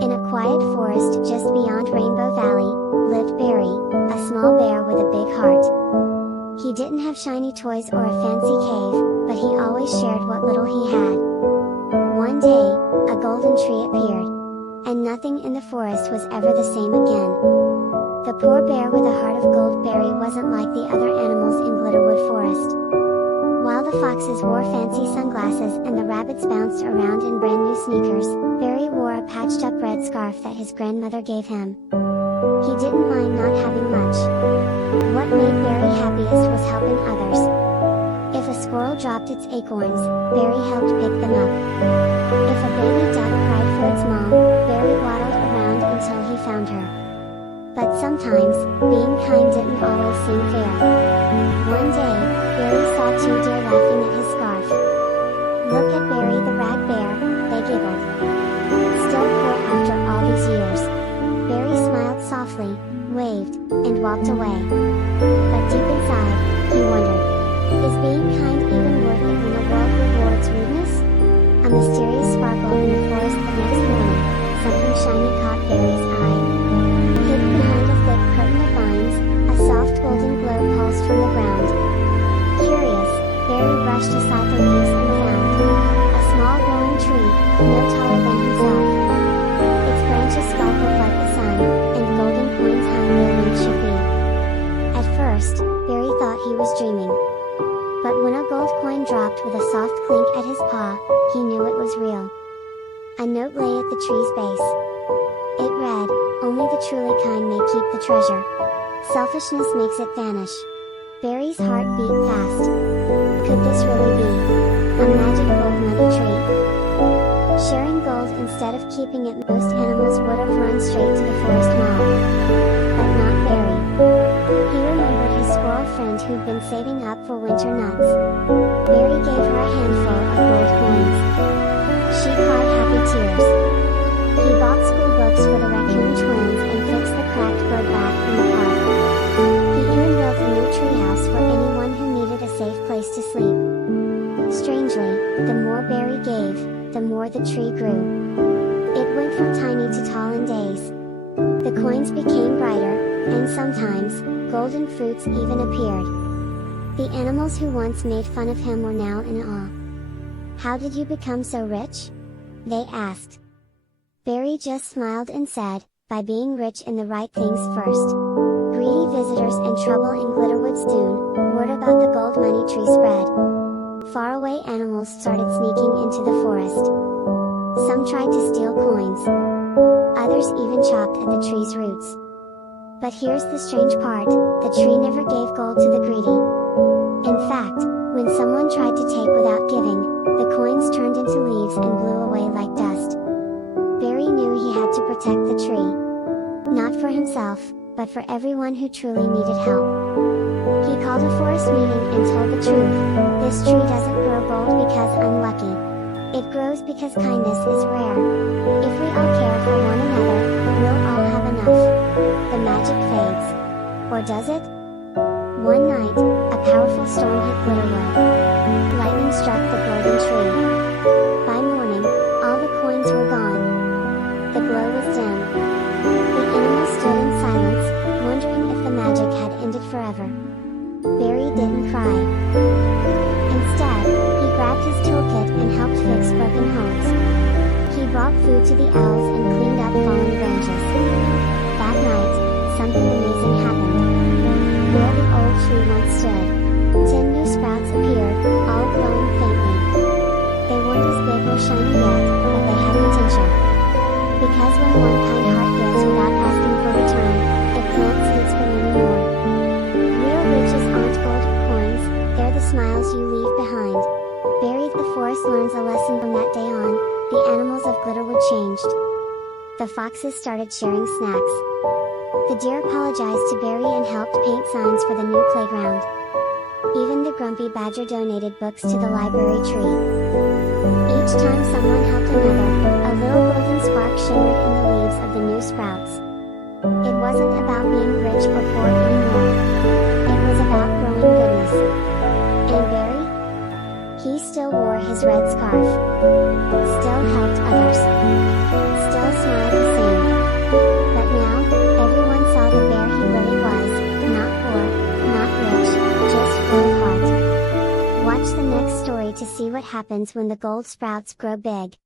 In a quiet forest just beyond Rainbow Valley, lived Bearee, a small bear with a big heart. He didn't have shiny toys or a fancy cave, but he always shared what little he had. One day, a golden tree appeared. And nothing in the forest was ever the same again. The poor bear with a heart of gold Bearee wasn't like the other animals in Glitterwood Forest. While the foxes wore fancy sunglasses and the rabbits bounced around in brand new sneakers, Bearee wore a patched up red scarf that his grandmother gave him. He didn't mind not having much. What made Bearee happiest was helping others. If a squirrel dropped its acorns, Bearee helped pick them up. If a baby duck cried for its mom, Bearee waddled around until he found her. But sometimes, being kind didn't always seem fair. One day, Bearee saw two deer laughing at his scarf. "Look at Bearee the rag bear," they giggled. Still poor after all these years. Bearee smiled softly, waved, and walked away. But deep inside, he wondered, is being kind even worth it when the world rewards rudeness? A mysterious sparkle in the forest the next morning, something shiny caught Bearee's eye. Hidden behind a thick curtain of vines, a soft golden glow pulsed from the ground. Curious, Bearee brushed aside the leaves and found a small glowing tree, no taller than himself. Its branches sparkled like the sun, and golden coins hung where they should be. At first, Bearee thought he was dreaming. But when a gold coin dropped with a soft clink at his paw, he knew it was real. A note lay at the tree's base. It read, "Only the truly kind may keep the treasure. Selfishness makes it vanish." Bearee's heart beat fast. Could this really be a magic gold money tree? Sharing gold instead of keeping it, most animals would have run straight to the forest mob. But not Bearee. He remembered his squirrel friend who'd been saving up for winter nuts. Bearee gave her a handful of gold coins. She cried happy tears. He bought school books for the raccoon twins and fixed the cracked bird bath in the park. He even built a new treehouse for anyone who needed a safe place to sleep. Strangely, the more Bearee gave, the more the tree grew. It went from tiny to tall in days. The coins became brighter, and sometimes, golden fruits even appeared. The animals who once made fun of him were now in awe. "How did you become so rich?" they asked. Bearee just smiled and said, "By being rich in the right things first." Greedy visitors and trouble in Glitterwood soon, word about the gold money tree spread. Faraway animals started sneaking into the forest. Some tried to steal coins. Others even chopped at the tree's roots. But here's the strange part, the tree never gave gold to the greedy. In fact, when someone tried to take without giving, the coins turned into leaves and blew away like dust. Bearee knew he had to protect the tree. Not for himself, but for everyone who truly needed help. He called a forest meeting and told the truth, "This tree doesn't grow gold because I'm lucky. It grows because kindness is rare. If we all care for one another, we'll all have enough." The magic fades. Or does it? One night, a powerful storm hit Glitterwood. Lightning struck the golden tree. By morning, all the coins were gone. The glow was dim. The animals stood in silence, wondering if the magic had ended forever. Bearee didn't cry. Instead, he grabbed his toolkit and helped fix broken homes. He brought food to the owls and cleaned up fallen branches. That night, something amazing happened. Where the old tree once stood, 10 new sprouts appeared, all glowing faintly. They weren't as big or shiny yet, but they had potential. Because when one kind heart gives without asking for return, it plants seeds for many more. Real riches aren't gold coins, they're the smiles you leave behind. Bearee the forest learns a lesson from that day on, the animals of Glitterwood changed. The foxes started sharing snacks. The deer apologized to Bearee and helped paint signs for the new playground. Even the grumpy badger donated books to the library tree. Each time someone helped another, a little golden spark shimmered in the leaves of the new sprouts. It wasn't about being rich or poor anymore. It was about growing goodness. And Bearee? He still wore his red scarf. Still helped others. Still smiled story to see what happens when the gold sprouts grow big.